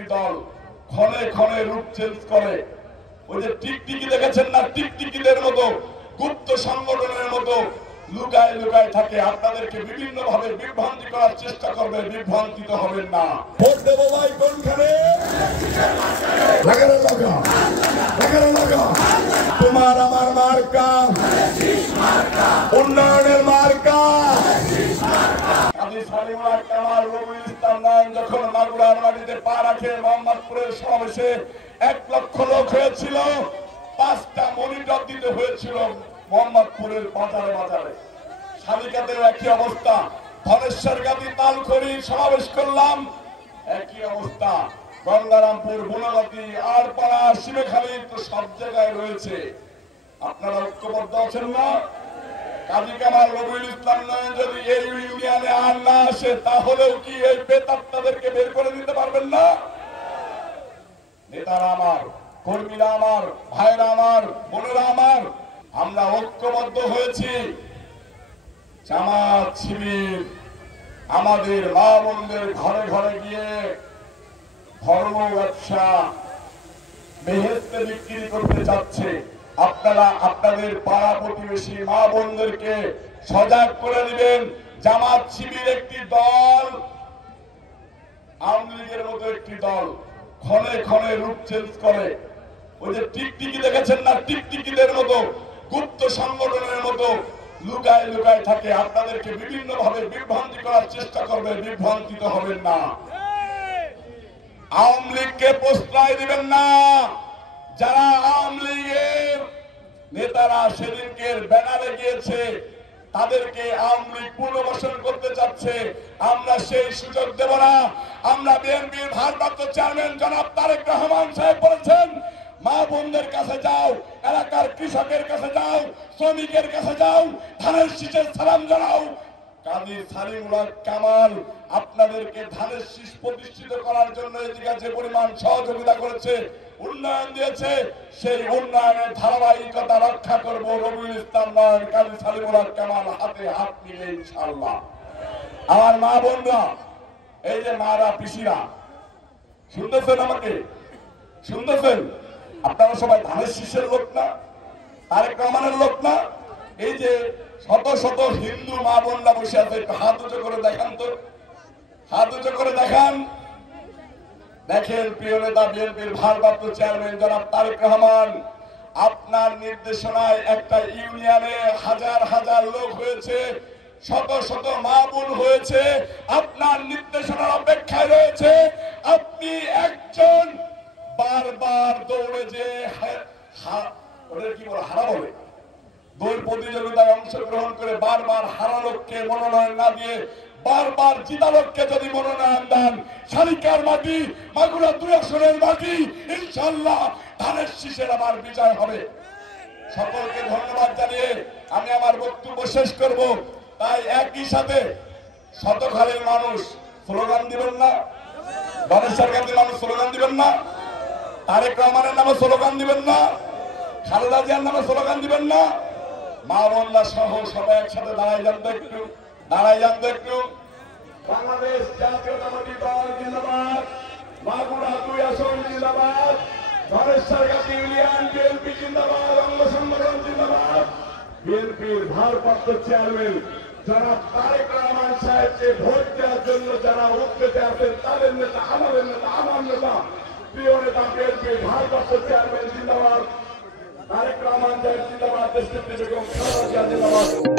একটি দল ক্ষণে ক্ষণে রূপ চেঞ্জ করে। ওই যে টিকটিকি দেখেছেন না, টিকটিকিদের মতো গুপ্ত সংগঠনের মতো লুকায় লুকায় থাকে। আপনাদেরকে বিভিন্ন ভাবে বিভ্রান্তি করার চেষ্টা করবে, বিভ্রান্তিত হবেন না। ভোট দেবো ভাই কোনখানে? তোমার আমার মার্কা উন্নয়নের মার্কা। যখন মাগুরার মাটিতে পা রাখে মোহাম্মদপুরের সমাবেশে 1 লক্ষ লোক হয়েছিল, 5টা মনিটর দিতে হয়েছিল মোহাম্মদপুরের বাজারে বাজারে। শালিকাতের একই অবস্থা, ধনেশ্বর গাতি তালখড়ি সমাবেশ করলাম, একই অবস্থা। গঙ্গারামপুর, বনগাতি, আরপাড়া, শিবেখালী তো সব জায়গায় রয়েছে। আপনারা ঐক্যবদ্ধ আছেন না? কাজী কামাল, রবিউল ইসলাম নয় যদি এই ইউনিয়নে আর না আসে, তাহলেও কি এই বেতাত্তাদেরকে বের করে দিতে পারবেন না? নেতারা আমার, কর্মীরা আমার, ভাইরা আমার, বোনেরা আমার, আমরা ঐক্যবদ্ধ হয়েছি। জামাত শিবির আমাদের মা বোনদের ঘরে ঘরে গিয়ে ধর্ম ব্যবসা বেহেশতে বিক্রি করতে চাচ্ছে। আপনারা আপনাদের পাড়া প্রতিবেশী মা বোনদেরকে সজাগ করে দিবেন। জামাত শিবির একটি দল, আওয়ামী লীগের মতো একটি দল ক্ষণে ক্ষণে রূপ চেঞ্জ করে। ওই যে টিকটিকি দেখেছেন না, টিকটিকিদের মতো গুপ্ত সংগঠনের মতো লুকায় লুকায় থাকে। আপনাদেরকে বিভিন্ন ভাবে বিভ্রান্তি করার চেষ্টা করবে, বিভ্রান্তিত হবেন না। আওয়ামী লীগকে প্রশ্রয় দিবেন না। যারা আওয়ামী লীগের নেতারা সেদিনকে ব্যানারে গিয়েছে, তাদেরকে আওয়ামী লীগ পুনর্বাসন করতে চাচ্ছে, আমরা সেই সুযোগ দেব না। আমরা বিএনপির ভারপ্রাপ্ত চেয়ারম্যান জনাব তারেক রহমান সাহেব বলেছেন, মা বোনদের কাছে যাও, এলাকার কৃষকের কাছে যাও, শ্রমিকের কাছে যাও, ধানের শীষের সালাম জানাও। কাজী সালিমুল কামাল আপনাদেরকে ধানের শীষ প্রতিষ্ঠিত করার জন্য এদিকে যে পরিমাণ সহযোগিতা করেছে, উন্নয়ন দিয়েছে, সেই উন্নয়নের ধারাবাহিকতা রক্ষা করব। রবিউল ইসলাম নয়, কাজী সালিমুল কামাল হাতে হাত মিলে ইনশাআল্লাহ। আমার মা বোনরা, এই যে মারা পিসিরা, শুনতেছেন আমাকে? শুনতেছেন? আপনারা সবাই ধানের শীষের লোক না? তারেক রহমানের লোক না? এই যে শত শত হিন্দু মা বোনরা বসে আছে, একটু হাত উঁচু করে দেখান তো, হাত উঁচু করে দেখান। দেখেন প্রিয় নেতা বিএনপির ভারপ্রাপ্ত চেয়ারম্যান জনাব তারেক রহমান, আপনার নির্দেশনায় একটা ইউনিয়নে হাজার হাজার লোক হয়েছে, শত শত মা বোন হয়েছে, আপনার নির্দেশনার অপেক্ষায় রয়েছে। আপনি একজন বারবার দৌড়ে যে কি বলে হারা বলে দৌড় প্রতিযোগিতায় অংশগ্রহণ করে বারবার হারা লোককে মনোনয়ন না দিয়ে বারবার জিতা লোককে যদি মনোনয়ন দেন, শালিকার মাটি, মাগুরা 2 আসনের মাটি, ইনশাআল্লাহ ধানের শীষের আবার বিজয় হবে। সকলকে ধন্যবাদ জানিয়ে আমি আমার বক্তব্য শেষ করব। তাই একই সাথে শতখালীর মানুষ স্লোগান দিবেন না, ধনেশ্বর গান্ধীর মানুষ স্লোগান দিবেন না, তারেক রহমানের নামে স্লোগান দিবেন না, খালেদা জিয়ার নামে স্লোগান দিবেন না। মা বোনরা সহ সবাই একসাথে দাঁড়াই যান তো একটু, দাঁড়াই যান তো একটু। বাংলাদেশ জাতীয়তাবাদী দল জিন্দাবাদ, মাগুরা 2 আসন জিন্দাবাদ, ধনেশ্বর গাতি ইউনিয়ন বিএনপি জিন্দাবাদ, অঙ্গ সংগঠন জিন্দাবাদ। বিএনপির ভারপ্রাপ্ত চেয়ারম্যান জনাব তারেক রহমান সাহেবকে ভোট দেওয়ার জন্য যারা উদ্যোগে আছেন, তাদের নেতা, আমাদের নেতা, আমার নেতা, প্রিয় নেতা বিএনপির ভারপ্রাপ্ত চেয়ারম্যান জিন্দাবাদ, তারেক রহমান সাহেব জিন্দাবাদ, দেশনেত্রী বেগম খালেদা জিয়া জিন্দাবাদ।